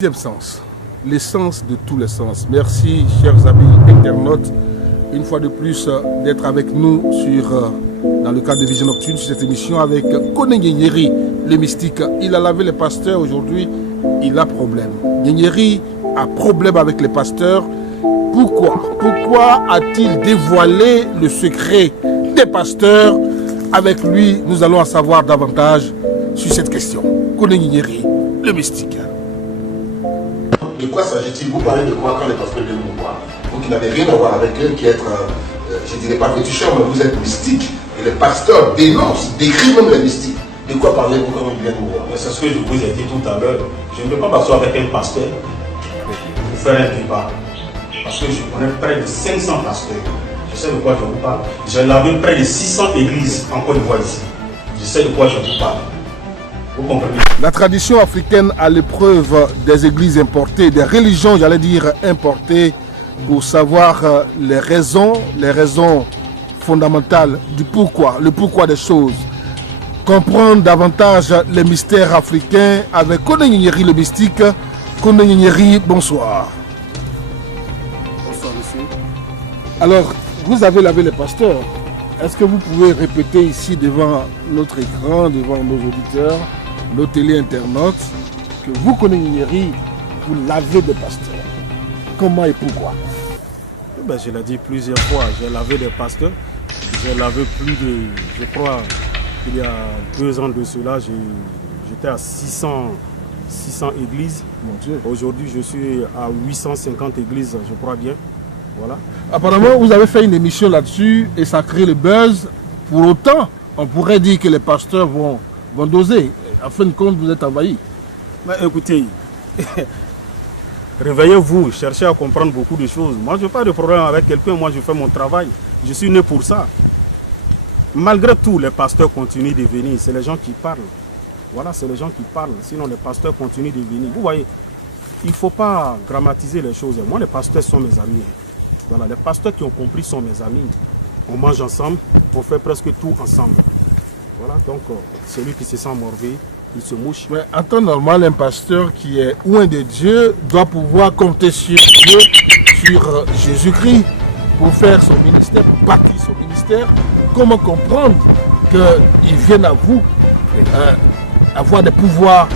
Deuxième sens, l'essence de tous les sens. Merci, chers amis internautes, une fois de plus d'être avec nous dans le cadre de Vision Nocturne sur cette émission avec Kone Nyenyeri, le mystique. Il a lavé les pasteurs, aujourd'hui il a problème. Nyenyeri a problème avec les pasteurs. Pourquoi a-t-il dévoilé le secret des pasteurs? Avec lui, nous allons en savoir davantage sur cette question. Kone Nyenyeri, le mystique. De quoi s'agit-il? Vous parlez de quoi quand les pasteurs viennent vous voir? Vous qui n'avez rien à voir avec eux, qui êtes, je ne dirais pas féticheur, mais vous êtes mystique. Et les pasteurs dénoncent, décrivent même les mystiques. De quoi parlez-vous quand ils viennent vous voir? C'est ce que je vous ai dit tout à l'heure. Je ne peux pas m'asseoir avec un pasteur pour faire un débat. Parce que je connais près de 500 pasteurs. Je sais de quoi je vous parle. J'ai lavé près de 600 églises en Côte d'Ivoire ici. Je sais de quoi je vous parle. Vous comprenez? La tradition africaine à l'épreuve des églises importées, des religions, j'allais dire importées, pour savoir les raisons fondamentales du pourquoi, le pourquoi des choses. Comprendre davantage les mystères africains avec Kone Nyenyeri le mystique. Kone Nyenyeri, bonsoir. Bonsoir monsieur. Alors, vous avez lavé les pasteurs. Est-ce que vous pouvez répéter ici devant notre écran, devant nos auditeurs, nos télé-internautes, que vous, Kone Nyenyeri, vous lavez des pasteurs? Comment et pourquoi? Je l'ai dit plusieurs fois, j'ai lavé des pasteurs. J'ai lavé plus de, je crois, il y a 2 ans de cela, j'étais à 600 églises. Mon Dieu. Aujourd'hui, je suis à 850 églises, je crois bien. Voilà. Apparemment, vous avez fait une émission là-dessus et ça crée le buzz. Pour autant, on pourrait dire que les pasteurs vont doser. En fin de compte, vous êtes envahi. Mais écoutez, réveillez-vous, cherchez à comprendre beaucoup de choses. Moi, je n'ai pas de problème avec quelqu'un, moi je fais mon travail. Je suis né pour ça. Malgré tout, les pasteurs continuent de venir. C'est les gens qui parlent. Voilà, c'est les gens qui parlent. Sinon, les pasteurs continuent de venir. Vous voyez, il ne faut pas dramatiser les choses. Moi, les pasteurs sont mes amis. Voilà, les pasteurs qui ont compris sont mes amis. On mange ensemble, on fait presque tout ensemble. Voilà, donc celui qui se sent morvé, il se mouche. Mais en temps normal, un pasteur qui est loin de Dieu doit pouvoir compter sur Dieu, sur Jésus-Christ, pour faire son ministère, pour bâtir son ministère. Comment comprendre qu'ils viennent à vous avoir des pouvoirs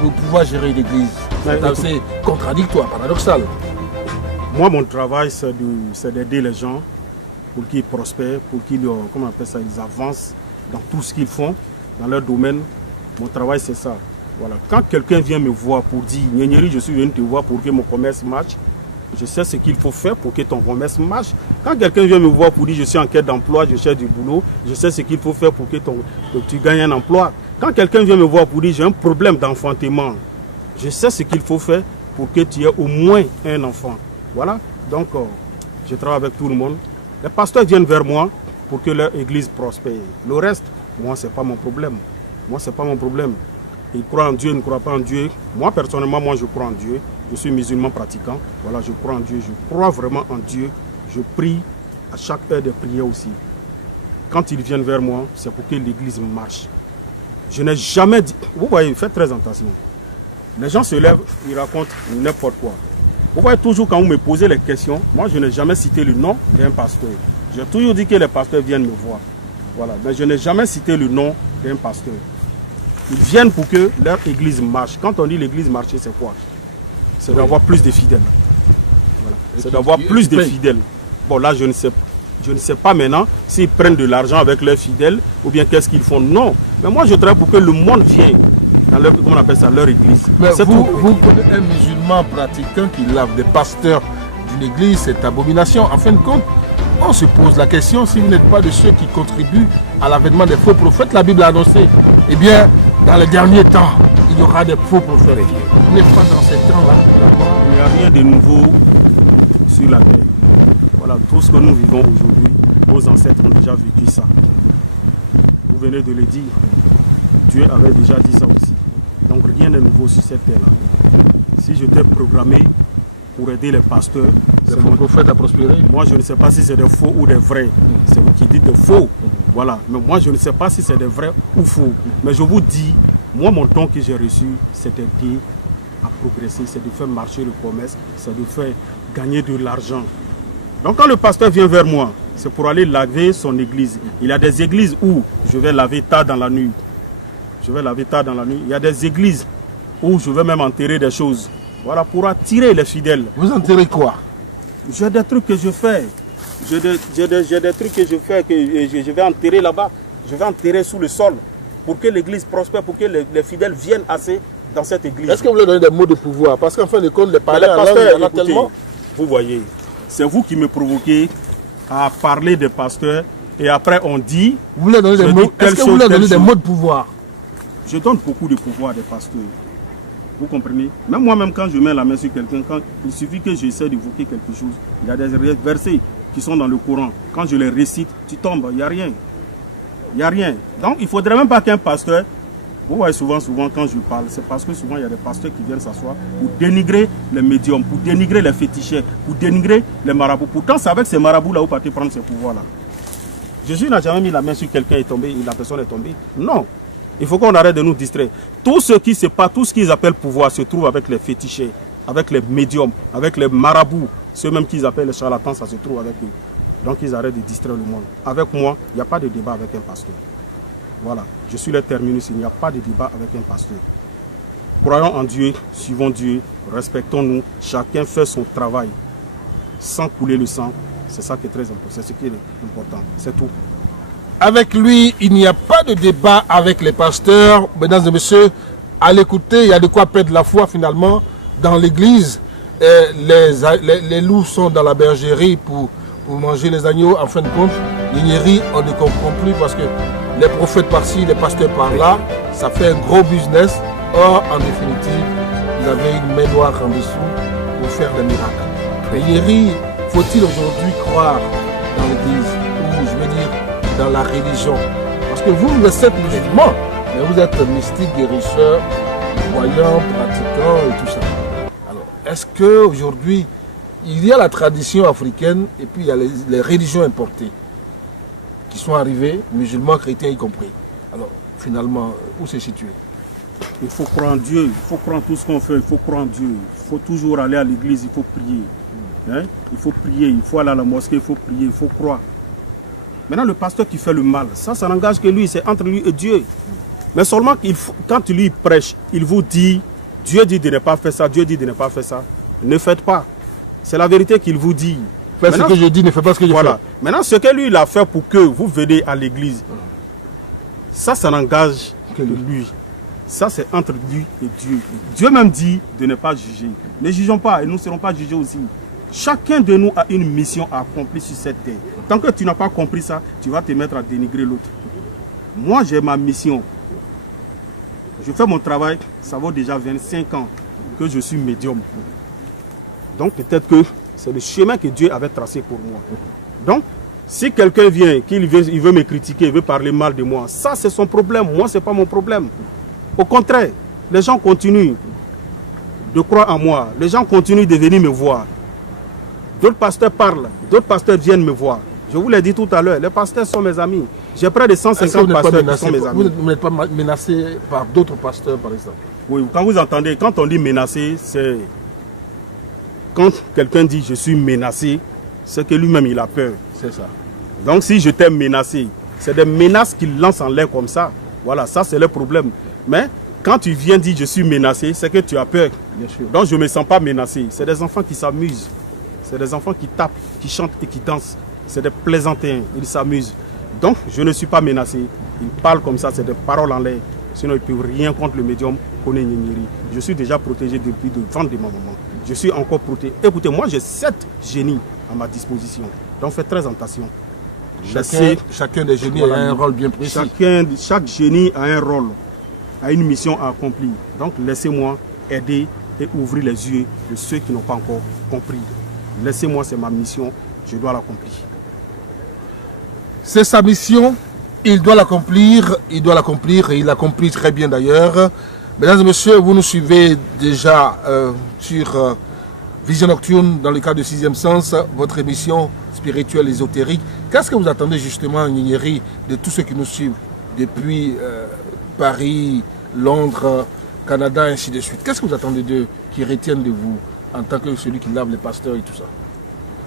pour pouvoir gérer l'église? C'est assez contradictoire, paradoxal. Moi, mon travail, c'est d'aider les gens pour qu'ils prospèrent, pour qu'ils, comment on appelle ça, ils avancent dans tout ce qu'ils font, dans leur domaine. Mon travail, c'est ça. Voilà. Quand quelqu'un vient me voir pour dire « Nyenyeri, je suis venu te voir pour que mon commerce marche », je sais ce qu'il faut faire pour que ton commerce marche. Quand quelqu'un vient me voir pour dire « Je suis en quête d'emploi, je cherche du boulot », je sais ce qu'il faut faire pour que tu gagnes un emploi. Quand quelqu'un vient me voir pour dire « J'ai un problème d'enfantement », je sais ce qu'il faut faire pour que tu aies au moins un enfant. Voilà. Donc, je travaille avec tout le monde. Les pasteurs viennent vers moi pour que leur église prospère. Le reste, moi, ce n'est pas mon problème. Moi, ce n'est pas mon problème. Ils croient en Dieu, ils ne croient pas en Dieu. Moi, personnellement, moi, je crois en Dieu. Je suis musulman pratiquant. Voilà, je crois en Dieu. Je crois vraiment en Dieu. Je prie à chaque heure de prière aussi. Quand ils viennent vers moi, c'est pour que l'église marche. Je n'ai jamais dit... Vous voyez, faites très attention. Les gens se lèvent, ils racontent n'importe quoi. Vous voyez, toujours quand vous me posez les questions, moi, je n'ai jamais cité le nom d'un pasteur. J'ai toujours dit que les pasteurs viennent me voir. Voilà. Mais je n'ai jamais cité le nom d'un pasteur. Ils viennent pour que leur église marche. Quand on dit l'église marcher, c'est quoi? C'est d'avoir plus de fidèles. Voilà. C'est d'avoir plus de fidèles. Bon, là, je ne sais pas maintenant s'ils prennent de l'argent avec leurs fidèles ou bien qu'est-ce qu'ils font. Non. Mais moi, je travaille pour que le monde vienne dans leur, comment on appelle ça, leur église. Mais vous connaissez un musulman pratiquant qui lave des pasteurs d'une église, cette abomination. En fin de compte, on se pose la question, si vous n'êtes pas de ceux qui contribuent à l'avènement des faux prophètes, la Bible a annoncé, eh bien, dans les derniers temps, il y aura des faux prophètes. On n'est pas dans ces temps-là. Il n'y a rien de nouveau sur la terre. Voilà, tout ce que nous vivons aujourd'hui, nos ancêtres ont déjà vécu ça. Vous venez de le dire, Dieu avait déjà dit ça aussi. Donc rien de nouveau sur cette terre-là. Si j'étais programmé pour aider les pasteurs, c'est faux prophètes à prospérer. Moi, je ne sais pas si c'est des faux ou des vrais. C'est vous qui dites des faux. Voilà. Mais moi, je ne sais pas si c'est des vrais ou faux. Mais je vous dis, moi, mon don que j'ai reçu, c'était à progresser, c'est de faire marcher le commerce, c'est de faire gagner de l'argent. Donc quand le pasteur vient vers moi, c'est pour aller laver son église. Il y a des églises où je vais laver tard dans la nuit. Je vais laver tard dans la nuit. Il y a des églises où je vais même enterrer des choses. Voilà, pour attirer les fidèles. Vous enterrez quoi? J'ai des trucs que je fais. J'ai des trucs que je fais que je vais enterrer là-bas. Je vais enterrer sous le sol pour que l'église prospère, pour que les fidèles viennent assez dans cette église. Est-ce que vous leur donnez des mots de pouvoir? Parce qu'en fin de compte, les parler en langue, il y en a tellement. Vous voyez, c'est vous qui me provoquez à parler des pasteurs et après on dit... Vous leur donnez des mots. Est-ce que vous leur donnez des mots de pouvoir? Je donne beaucoup de pouvoir des pasteurs. Vous comprenez? Même moi-même, quand je mets la main sur quelqu'un, il suffit que j'essaie d'évoquer quelque chose. Il y a des versets qui sont dans le Coran. Quand je les récite, tu tombes, il n'y a rien. Il n'y a rien. Donc, il ne faudrait même pas qu'un pasteur... Vous voyez souvent quand je parle, c'est parce que souvent il y a des pasteurs qui viennent s'asseoir pour dénigrer les médiums, pour dénigrer les féticheurs, pour dénigrer les marabouts. Pourtant, c'est avec ces marabouts-là où partez prendre ces pouvoirs-là. Jésus n'a jamais mis la main sur quelqu'un et tombé, la personne est tombée. Non. Il faut qu'on arrête de nous distraire. Tout ce qui se passe, tout ce qu'ils appellent pouvoir se trouve avec les féticheurs, avec les médiums, avec les marabouts. Ceux même qu'ils appellent les charlatans, ça se trouve avec eux. Donc ils arrêtent de distraire le monde. Avec moi, il n'y a pas de débat avec un pasteur. Voilà, je suis le terminus, il n'y a pas de débat avec un pasteur. Croyons en Dieu, suivons Dieu, respectons-nous, chacun fait son travail sans couler le sang. C'est ça qui est très important, c'est ce qui est important, c'est tout. Avec lui, il n'y a pas de débat avec les pasteurs. Mesdames et messieurs, à l'écouter, il y a de quoi perdre la foi finalement dans l'église. Les loups sont dans la bergerie pour manger les agneaux. En fin de compte, l'ignérie, on ne comprend plus parce que les prophètes par-ci, les pasteurs par-là, ça fait un gros business. Or, en définitive, vous avez une main noire en dessous pour faire des miracles. L'ignérie, faut-il aujourd'hui croire dans l'église, ou je veux dire dans la religion? Parce que vous êtes musulman, mais vous êtes mystique, guérisseur, voyant, pratiquant et tout ça. Alors, est-ce qu'aujourd'hui, il y a la tradition africaine et puis il y a les religions importées qui sont arrivées, musulmans, chrétiens y compris. Alors, finalement, où c'est situé? Il faut croire en Dieu, il faut croire en tout ce qu'on fait, il faut croire en Dieu. Il faut toujours aller à l'église, il faut prier. Hein? Il faut prier, il faut aller à la mosquée, il faut prier, il faut croire. Maintenant, le pasteur qui fait le mal, ça n'engage que lui, c'est entre lui et Dieu. Mais seulement quand lui prêche, il vous dit, Dieu dit de ne pas faire ça, Dieu dit de ne pas faire ça. Ne faites pas. C'est la vérité qu'il vous dit. Faites ce que je dis, ne faites pas ce que je fais. Maintenant, ce que lui il a fait pour que vous veniez à l'église, ça n'engage que lui. Ça, c'est entre lui et Dieu. Dieu même dit de ne pas juger. Ne jugeons pas et nous ne serons pas jugés aussi. Chacun de nous a une mission à accomplir sur cette terre. Tant que tu n'as pas compris ça, tu vas te mettre à dénigrer l'autre. Moi, j'ai ma mission. Je fais mon travail, ça vaut déjà 25 ans que je suis médium. Donc peut-être que c'est le chemin que Dieu avait tracé pour moi. Donc, si quelqu'un vient, il veut me critiquer, il veut parler mal de moi, ça c'est son problème, moi c'est pas mon problème. Au contraire, les gens continuent de croire en moi, les gens continuent de venir me voir. D'autres pasteurs parlent, d'autres pasteurs viennent me voir. Je vous l'ai dit tout à l'heure, les pasteurs sont mes amis. J'ai près de 150 pasteurs qui sont mes amis. Vous n'êtes pas menacé par d'autres pasteurs, par exemple? Oui, quand vous entendez, quand on dit menacé, c'est... Quand quelqu'un dit je suis menacé, c'est que lui-même il a peur. C'est ça. Donc si je t'ai menacé, c'est des menaces qu'il lance en l'air comme ça. Voilà, ça c'est le problème. Mais quand tu viens dire je suis menacé, c'est que tu as peur. Bien sûr. Donc je ne me sens pas menacé. C'est des enfants qui s'amusent. C'est des enfants qui tapent, qui chantent et qui dansent. C'est des plaisantins, ils s'amusent. Donc je ne suis pas menacé. Ils parlent comme ça, c'est des paroles en l'air. Sinon ils ne peuvent rien contre le médium Koné Nyenyeri. Je suis déjà protégé depuis le ventre de ma maman. Je suis encore protégé. Écoutez, moi j'ai 7 génies à ma disposition. Donc faites très attention. Chacun des génies a un rôle bien précis. Chaque génie a un rôle, a une mission à accomplir. Donc laissez-moi aider et ouvrir les yeux de ceux qui n'ont pas encore compris. Laissez-moi, c'est ma mission, je dois l'accomplir. C'est sa mission, il doit l'accomplir et il l'accomplit très bien d'ailleurs. Mesdames et messieurs, vous nous suivez déjà sur Vision Nocturne dans le cadre de 6e Sens, votre émission spirituelle ésotérique. Qu'est-ce que vous attendez justement, Nyenyeri, de tous ceux qui nous suivent depuis Paris, Londres, Canada, ainsi de suite. Qu'est-ce que vous attendez d'eux qui retiennent de vous en tant que celui qui lave les pasteurs et tout ça?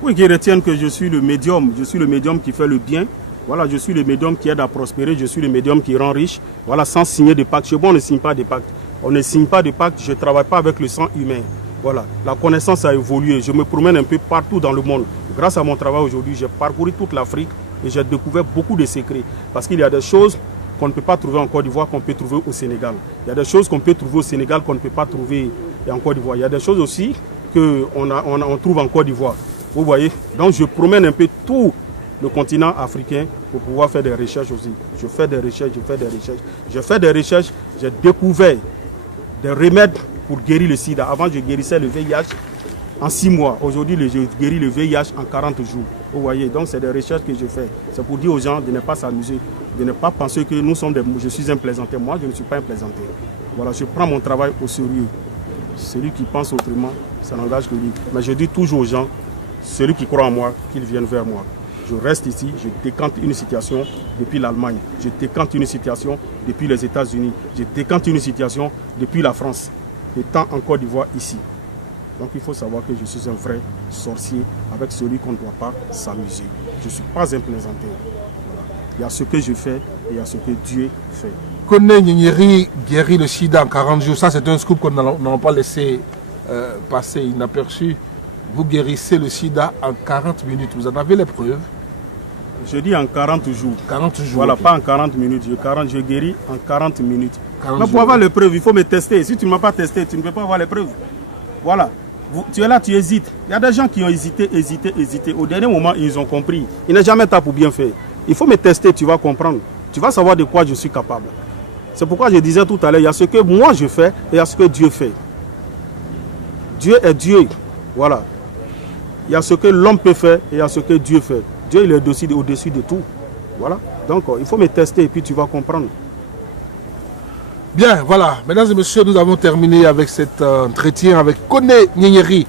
Oui, qui retiennent que je suis le médium qui fait le bien. Voilà, je suis le médium qui aide à prospérer, je suis le médium qui rend riche. Voilà, sans signer de pacte. Chez moi, on ne signe pas de pacte. On ne signe pas de pacte, je ne travaille pas avec le sang humain. Voilà, la connaissance a évolué. Je me promène un peu partout dans le monde. Grâce à mon travail aujourd'hui, j'ai parcouru toute l'Afrique et j'ai découvert beaucoup de secrets. Parce qu'il y a des choses qu'on ne peut pas trouver en Côte d'Ivoire, qu'on peut trouver au Sénégal. Il y a des choses qu'on peut trouver au Sénégal qu'on ne peut pas trouver en Côte d'Ivoire. Il y a des choses aussi qu'on trouve en Côte d'Ivoire. Vous voyez, donc je promène un peu tout le continent africain pour pouvoir faire des recherches aussi. Je fais des recherches, j'ai découvert des remèdes pour guérir le sida. Avant, je guérissais le VIH en 6 mois. Aujourd'hui, je guéris le VIH en 40 jours. Vous voyez, donc c'est des recherches que je fais. C'est pour dire aux gens de ne pas s'amuser, de ne pas penser que je suis un plaisanteur. Moi, je ne suis pas un plaisanteur. Voilà, je prends mon travail au sérieux. Celui qui pense autrement, ça n'engage que lui. Mais je dis toujours aux gens, celui qui croit en moi, qu'il vienne vers moi. Je reste ici, je décante une situation depuis l'Allemagne, je décante une situation depuis les États-Unis, je décante une situation depuis la France, étant en Côte d'Ivoire ici. Donc il faut savoir que je suis un vrai sorcier avec celui qu'on ne doit pas s'amuser. Je ne suis pas un plaisanteur. Voilà. Il y a ce que je fais et il y a ce que Dieu fait. Koné Gnénéry guérit le sida en 40 jours. Ça, c'est un scoop qu'on n'a pas laissé passer inaperçu. Vous guérissez le sida en 40 minutes. Vous en avez les preuves? Je dis en 40 jours. 40 jours. Voilà, okay. Pas en 40 minutes. Je guéris en 40 minutes. 40 Mais pour avoir les preuves, il faut me tester. Si tu ne m'as pas testé, tu ne peux pas avoir les preuves. Voilà. Tu es là, tu hésites. Il y a des gens qui ont hésité. Au dernier moment, ils ont compris. Il n'est jamais tard pour bien faire. Il faut me tester, tu vas comprendre. Tu vas savoir de quoi je suis capable. C'est pourquoi je disais tout à l'heure, il y a ce que moi je fais et il y a ce que Dieu fait. Dieu est Dieu. Voilà. Il y a ce que l'homme peut faire et il y a ce que Dieu fait. Dieu, il est au-dessus de tout. Voilà. Donc, il faut me tester et puis tu vas comprendre. Bien, voilà. Mesdames et messieurs, nous avons terminé avec cet entretien avec Koné Gnénéry,